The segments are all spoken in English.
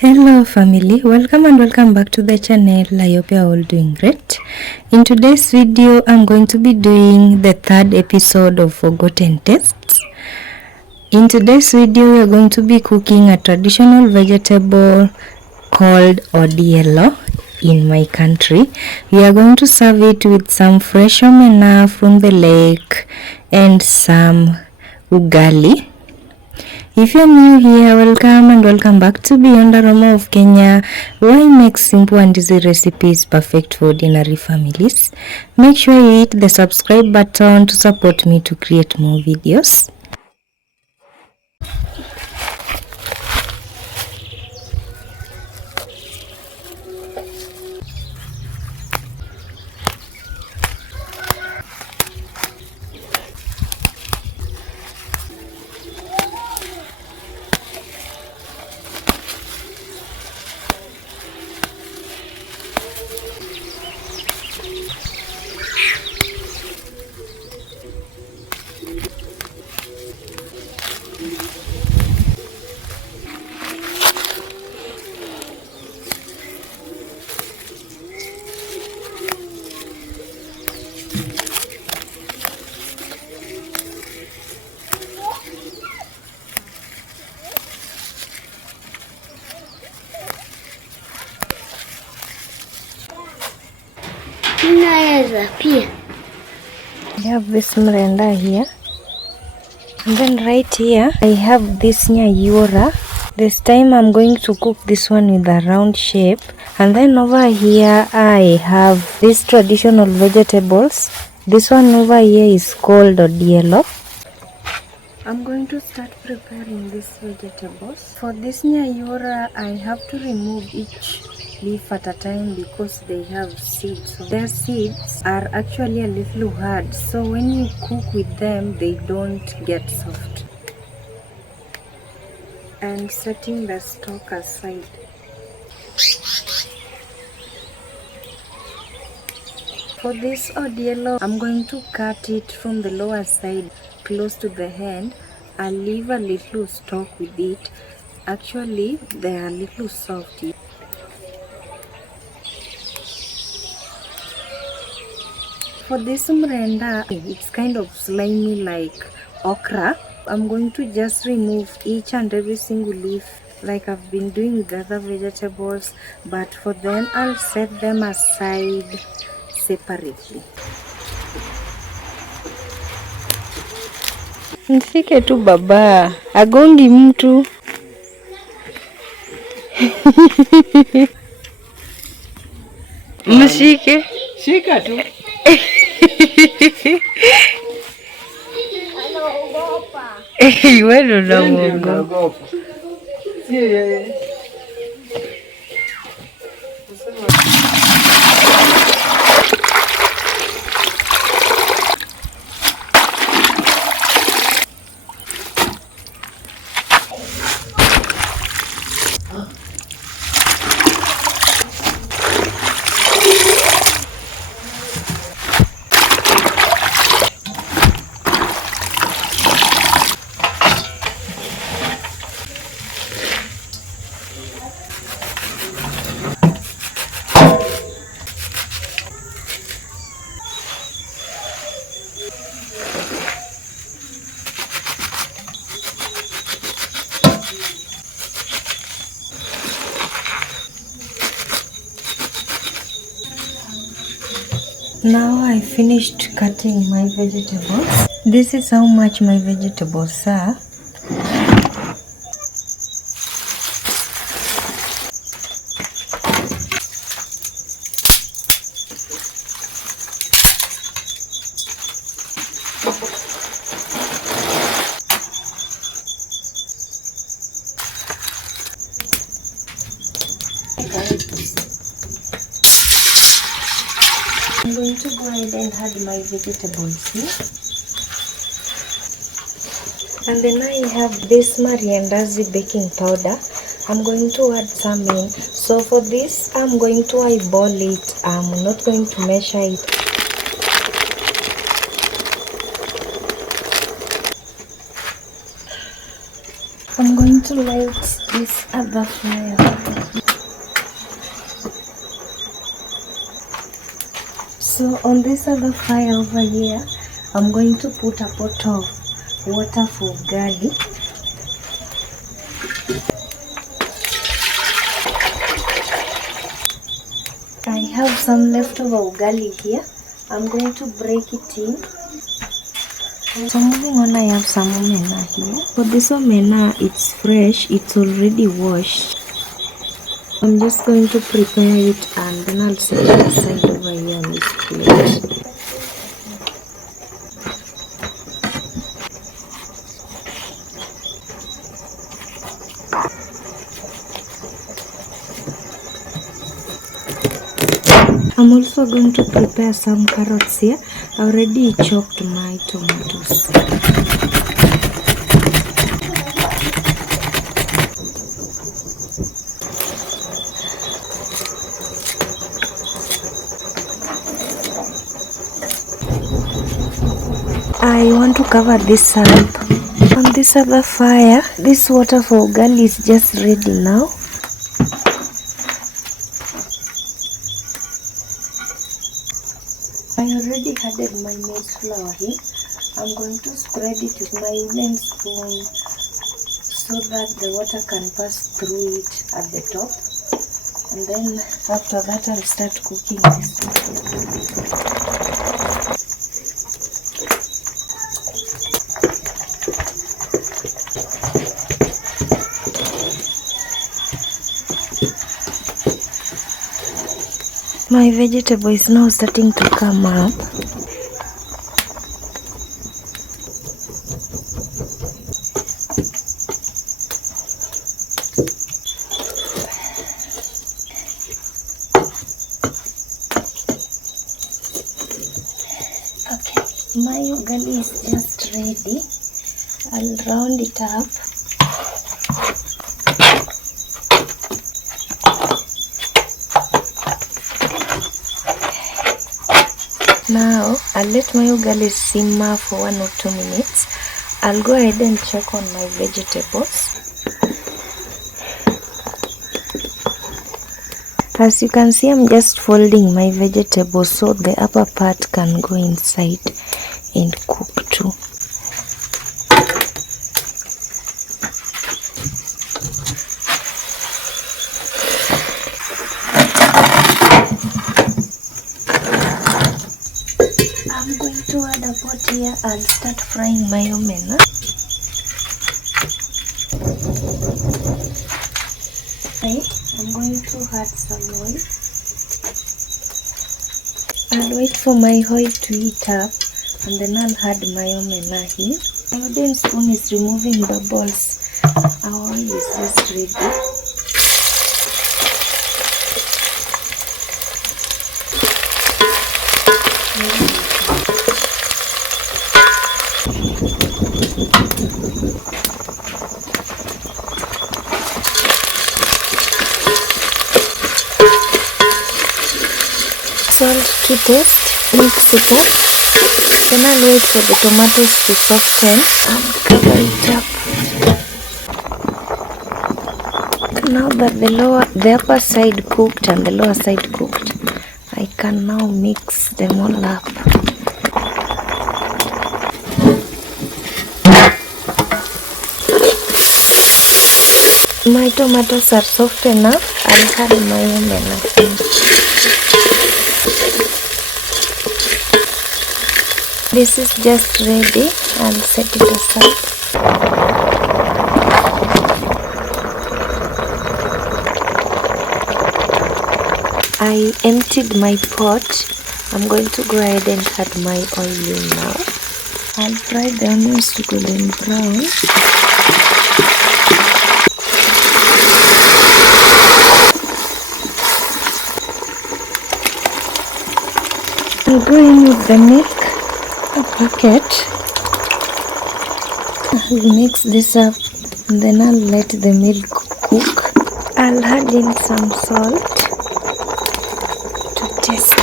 Hello family, welcome and welcome back to the channel. I hope you are all doing great. In today's video, I'm going to be doing the third episode of Forgotten Tastes. In today's video, we are going to be cooking a traditional vegetable called Odielo in my country. We are going to serve it with some fresh omena from the lake and some ugali. If you're new here, welcome and welcome back to Beyond Aroma of Kenya, where I make simple and easy recipes perfect for ordinary families. Make sure you hit the subscribe button to support me to create more videos. I have this mrenda here, and then right here I have this nyayura. This time I'm going to cook this one with a round shape, and then over here I have these traditional vegetables. This one over here is called Odielo. I'm going to start preparing these vegetables. For this nyayura, I have to remove each leaf at a time because they have seeds. So their seeds are actually a little hard, so when you cook with them, they don't get soft. And setting the stalk aside. For this Odielo, I'm going to cut it from the lower side close to the hand. I'll leave a little stalk with it. Actually, they are a little soft. For this mrenda, it's kind of slimy like okra. I'm going to just remove each and every single leaf like I've been doing with other vegetables, but for them I'll set them aside separately. Mfike tu baba, agongi mtu. Mshike. Shika tu. Wewe ndo unaogopa. Now I finished cutting my vegetables. This is how much my vegetables are. I'm going to go ahead and add my vegetables here. And then I have this mariandazi baking powder. I'm going to add some in. So for this, I'm going to eyeball it. I'm not going to measure it. I'm going to light this other fire. So on this other fire over here, I'm going to put a pot of water for garlic. I have some leftover ugali here. I'm going to break it in. So moving on, I have some omena here. For this omena, it's fresh, it's already washed. I'm just going to prepare it and then I'll set it aside over here on this plate. I'm also going to prepare some carrots here. I already chopped my tomatoes. I want to cover this up. On this other fire, this water for ugali is just ready now. I already added my maize flour here. I'm going to spread it with my wooden spoon so that the water can pass through it at the top. And then after that I'll start cooking this. My vegetable is now starting to come up. Okay, my ugali is just ready. I'll round it up. Now, I'll let my ugali simmer for 1 or 2 minutes. I'll go ahead and check on my vegetables. As you can see, I'm just folding my vegetables so the upper part can go inside and cook too. I'm going to add a pot here. I'll start frying my omena. I'm going to add some oil. I'll wait for my oil to heat up and then I'll add my omena here. My wooden spoon is removing the balls. Our oil is just ready. Salt to taste, mix it up. Then I'll wait for the tomatoes to soften and cover it up. Now that the upper side cooked and the lower side cooked, I can now mix them all up. My tomatoes are soft enough. I'll add my omena. This is just ready. I'll set it aside. I emptied my pot. I'm going to go ahead and add my oil in now. I'll fry the onions to golden brown. I'll go in with the milk, a packet. I'll mix this up and then I'll let the milk cook. I'll add in some salt to taste.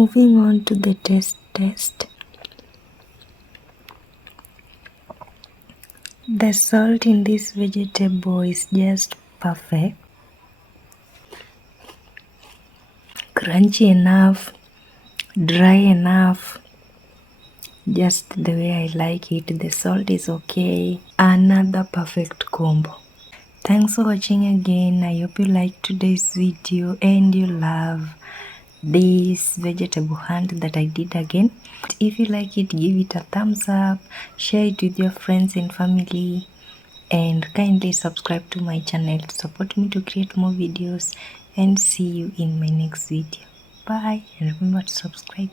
moving on to the taste test. The salt in this vegetable is just perfect. Crunchy enough, dry enough, just the way I like it. The salt is okay. Another perfect combo. Thanks for watching again. I hope you liked today's video and you love this vegetable hunt that I did again. If you like it, give it a thumbs up, share it with your friends and family, and kindly subscribe to my channel to support me to create more videos, and see you in my next video. Bye, and remember to subscribe.